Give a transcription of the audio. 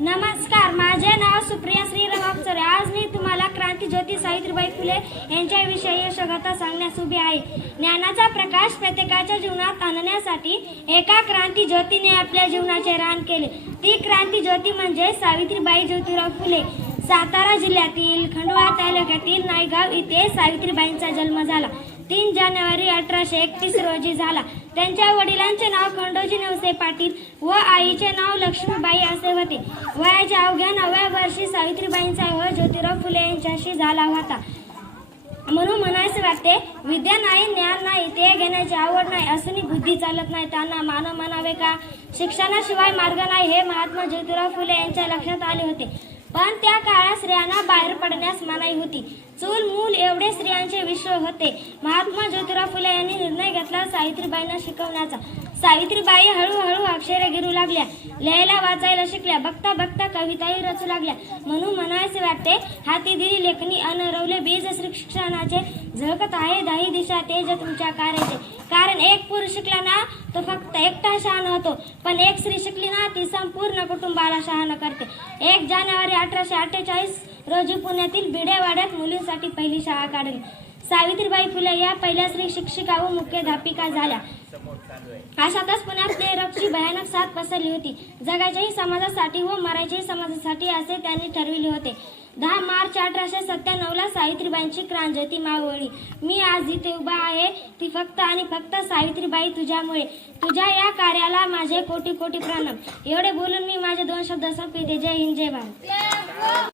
नमस्कार माझे नाव सुप्रिया श्री अप्सरे आज मी तुम्हाला क्रांती ज्योती सावित्रीबाई फुले यांच्याविषयी यशोगाथा सांगण्यास उभी आहे. ज्ञानाचा प्रकाश प्रत्येकाच्या जीवनात आणण्यासाठी एका क्रांती ज्योतीने आपल्या जीवनाचे रान केले. ती क्रांती ज्योती म्हणजे सावित्रीबाई ज्योतिराव फुले. सातारा जिल्ह्यातील खंडवा तालुक्यातील नायगाव इथे सावित्रीबाईंचा जन्म झाला. तीन जानेवारी अठराशे एकतीस रोजी झाला. त्यांच्या वडिलांचे नाव खंडोजी नवसे पाटील व आईचे नाव लक्ष्मीबाई असे होते. वयाच्या अवघ्या नव्या वर्षी सावित्रीबाईंचा विवाह ज्योतिराव फुले यांच्याशी झाला होता. म्हणून म्हणायचे वाटते विद्या नाही ज्ञान नाही ते घेण्याची आवड नाही असंही बुद्धी चालत नाही त्यांना मानव म्हणावे का? शिक्षणाशिवाय मार्ग नाही हे महात्मा ज्योतिराव फुले यांच्या लक्षात आले होते. पण त्या काळात स्त्रियांना बाहेर पडण्यास मनाई होती. चूल मूल एवढे स्त्रियांचे विश्व होते. महात्मा ज्योतिराव फुले यांनी निर्णय घेतला सावित्रीबाईंना शिकवण्याचा. सावित्रीबाई हळूहळू अक्षरे गिरू लागल्या. लिहायला वाचायला शिकल्या. बघता बघता कविताही रचू लागल्या. म्हणून म्हणायचे वाटते हाती दिली लेखनी अनरवले बीज श्री शिक्षणाचे झळकत आहे दाही दिशा तेज तुमच्या कार्याचे शिकला ना तो फक्त एकटा शहाणा होतो. पण एक स्त्री शिकली ना ती संपूर्ण कुटुंबाला शहाणा करते. एक जानेवारी अठराशे अठ्ठेचाळीस रोजी पुण्यातील भिडेवाड्यात मुलींसाठी पहिली शाळा काढली. सावित्रीबाई फुले या पहिल्या स्त्री शिक्षिका व मुख्याध्यापिका झाल्या. अशातच पुण्यात नेरपची भयानक साथ पसरली होती. जगाच्याही समाजासाठी व मराठीही समाजासाठी असे त्यांनी ठरविले होते. दहा मार्च अठराशे सत्त्याण्णवला सावित्रीबाईंची क्रांजती मावळी मी आज इथे उभा आहे. ती फक्त आणि फक्त सावित्रीबाई तुझ्यामुळे. तुझ्या या कार्याला माझे कोटी कोटी प्रणाम. एवढे बोलून मी माझे दोन शब्द संपविते. जय हिंद जय भारत.